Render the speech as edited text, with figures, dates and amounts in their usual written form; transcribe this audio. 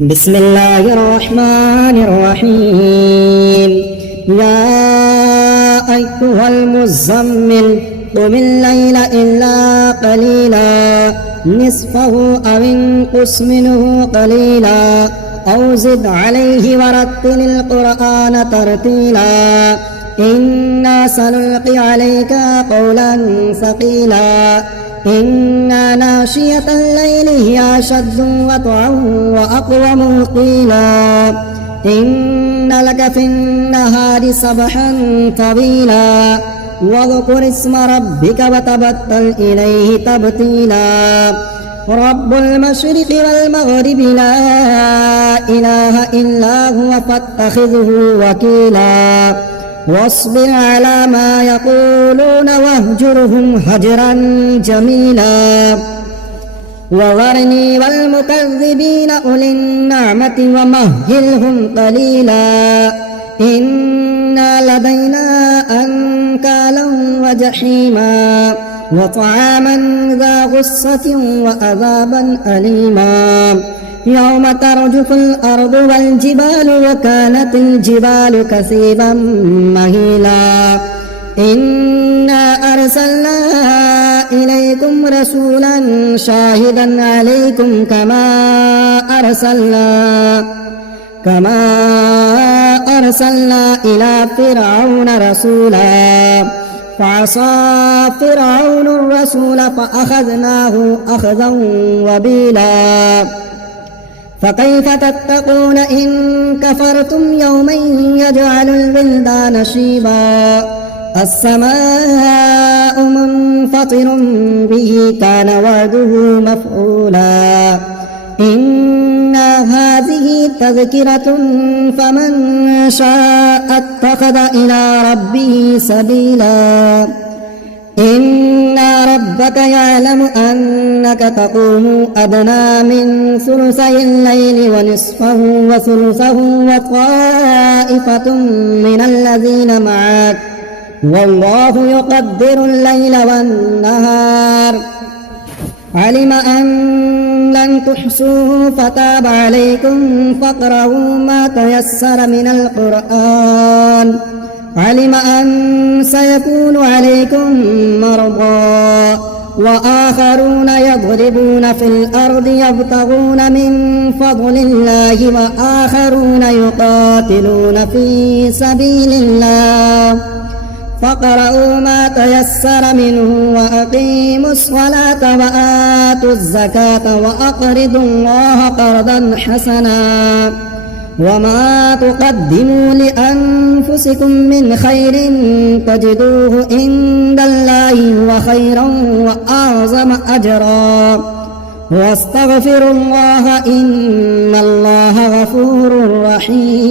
بسم الله الرحمن الرحيم. يا أيها المزمل قم الليل إلا قليلا نصفه أو انقص منه قليلا أو زد عليه ورتل القرآن ترتيلا إنا سنلقي عليك قولا ثقيلا إن ناشية الليل هي أشد وطئا وأقوم قيلا إن لك في النهار سبحا طويلا واذكر اسم ربك وتبتل إليه تبتيلا رب المشرق والمغرب لا إله إلا هو فاتخذه وكيلا واصبر على ما يقولون واهجرهم هجرا جميلا وذرني والمكذبين أولي النعمة ومهلهم قليلا إن لدينا أنكالا وجحيما وطعاما ذا غصة وعذابا أليما يوم ترجف الأرض والجبال وكانت الجبال كثيبا مهيلا إنا أرسلنا إليكم رسولا شاهدا عليكم كما أرسلنا إلى فرعون رسولا فعصى فرعون الرسول فأخذناه أخذا وبيلا فكيف تتقون إن كفرتم يوما يجعل الولدان شيبا السماء منفطر به كان وعده مفعولا إن هذه تذكرة فمن شاء اتخذ إلى ربه سبيلا إن ربك يعلم أنك تقوم أدنى من ثلثي الليل ونصفه وثلثه وطائفة من الذين معك والله يقدر الليل والنهار علم أن لن تحصوه فتاب عليكم فاقرؤوا ما تيسر من القرآن علم أن سيكون عليكم مرضى وآخرون يضربون في الأرض يبتغون من فضل الله وآخرون يقاتلون في سبيل الله فاقرؤوا ما تيسر منه وأقيموا الصلاة وآتوا الزكاة وأقرضوا الله قرضا حسنا وما تقدموا لأنفسكم من خير تجدوه عند الله هو خيرا وأعظم أجرا واستغفروا الله إن الله غفور رحيم.